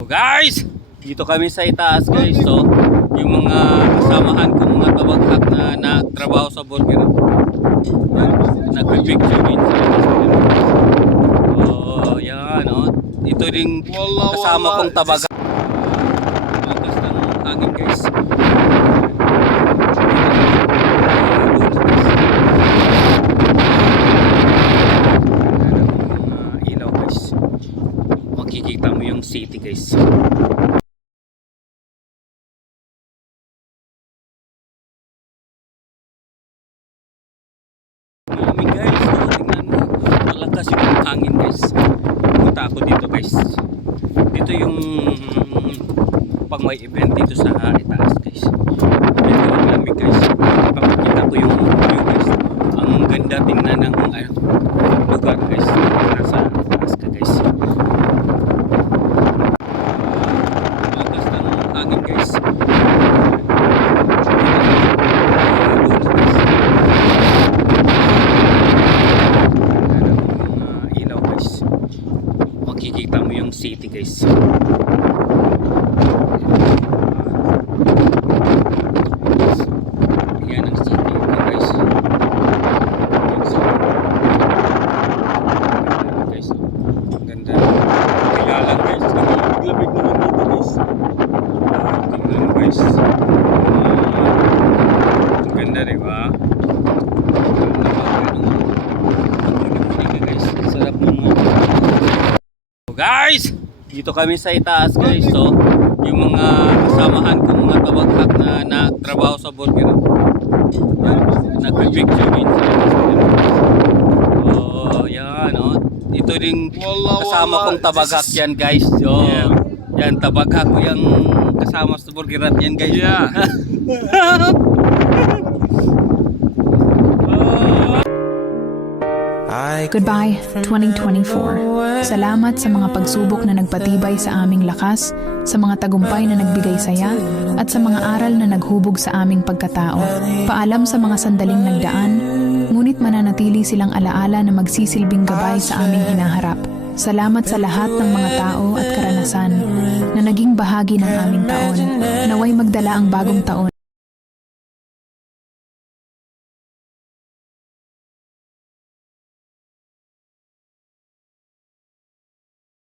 Guys, dito kami sa itaas guys. So, yung mga kasamahan kong mga tabaghak na nagtrabaho sa burger, nagpipicture din sila. Oh, yan oh. Ito din kasama kong tabaghak. Lakas ng hangin guys. Ilaw guys. Makikita mo yung city guys. Malamig guys, so, tingnan mo, malakas yung hangin guys. Punta ako dito guys. Dito yung pang may event dito sa itaas guys. Dito ang lamig guys. Ipapakita ko yung view guys. Ang ganda tingnan ng lugar guys. Nasa itaas ka guys. Malakas ng hangin guys. Makikita mo yung city guys. Yan ang city guys. Guys, ang ganda. Kaya lang guys, lamig naman dito guys. Tingnan mo guys. Ang ganda diba? Sarap ng guys, dito kami sa itaas guys. So, yung mga kasamahan kong mga tabaghak na nagtrabaho sa burger, nagpipicture din sila. Oh, yan oh. Ito din kasama kong tabaghak yan guys. So, yan tabaghak ko yung kasama sa burger at yan guys. Yeah. Goodbye, 2024. Salamat sa mga pagsubok na nagpatibay sa aming lakas, sa mga tagumpay na nagbigay saya, at sa mga aral na naghubog sa aming pagkatao. Paalam sa mga sandaling nagdaan, ngunit mananatili silang alaala na magsisilbing gabay sa aming hinaharap. Salamat sa lahat ng mga tao at karanasan na naging bahagi ng aming taon. Naway magdala ang bagong taon